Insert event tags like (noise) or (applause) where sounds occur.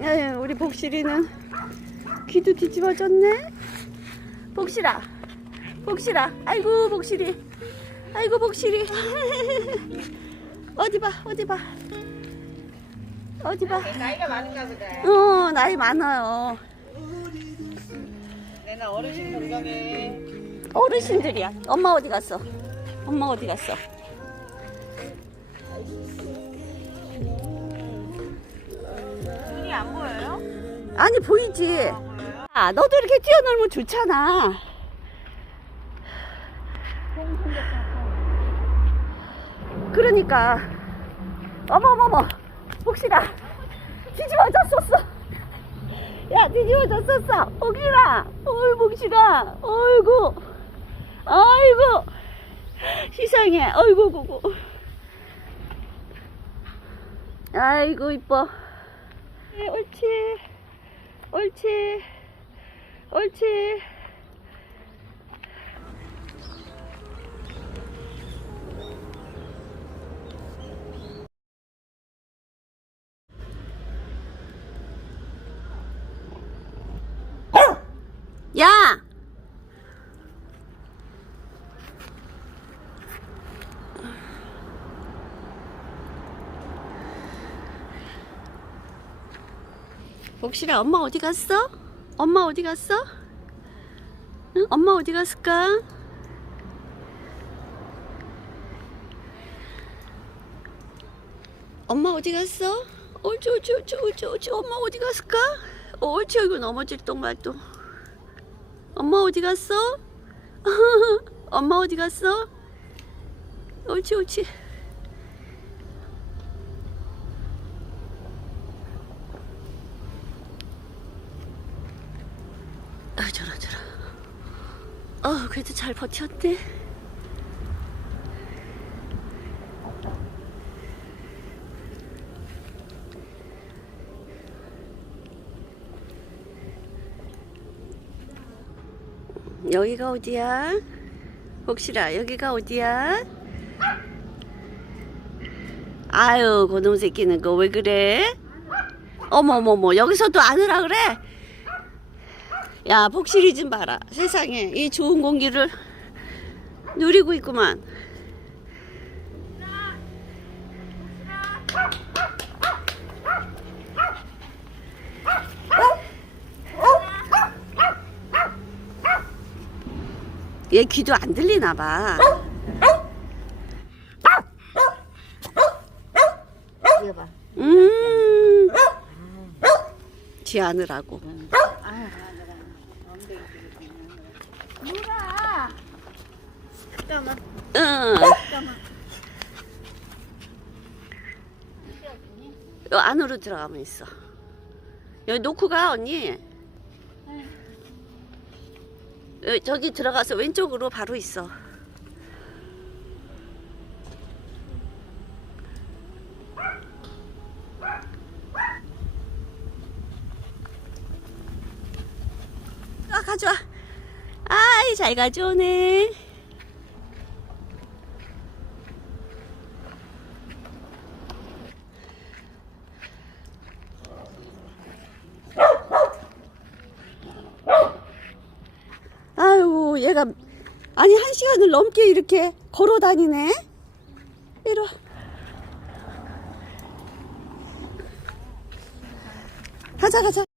야, 우리 복실이는 귀도 뒤집어졌네. 복실아, 복실아, 아이고 복실이, 아이고 복실이. 어디 봐, 어디 봐, 어디 봐. 나이가 많은가 보다. 어, 나이 많아요. 내가 어르신 건강에 어르신들이야. 엄마 어디 갔어? 엄마 어디 갔어? 아니 보이지. 아, 너도 이렇게 뛰어놀면 좋잖아. 그러니까 어머머머 복실아 뒤집어졌었어. 야 뒤집어졌었어. 복실아, 어이 복실아, 어이구, 아이고 시상해, 어이구 구구. 아이고 이뻐. 예, 옳지. 옳지. 옳지. 야! 복실아 엄마 어디 갔어? 엄마 어디 갔어? 응? 엄마 어디 갔을까? 엄마 어디 갔어? 옳지 옳지 옳지 옳지 옳지 엄마 어디 갔을까? 옳지 이거 넘어질 똥말도 엄마 어디 갔어? (laughs) 엄마 어디 갔어? 옳지 옳지 아 저라 저라 어 그래도 잘 버텼네 여기가 어디야? 혹시라 여기가 어디야? 아유 고놈 새끼는 거 왜 그래? 어머머머 여기서도 안으라 그래? 야 복실이 좀 봐라. 세상에 이 좋은 공기를 누리고 있구만. 얘 귀도 안 들리나 봐. 음. 지 않으라고. 누라. 잠깐만. 응. 요 안으로 들어가면 있어. 여기 놓고 가 언니. 여- 저기 들어가서 왼쪽으로 바로 있어. 아 가져와. 아이 잘 가져오네. 아유 얘가 아니 한 시간을 넘게 이렇게 걸어 다니네. 와. 가자 가자.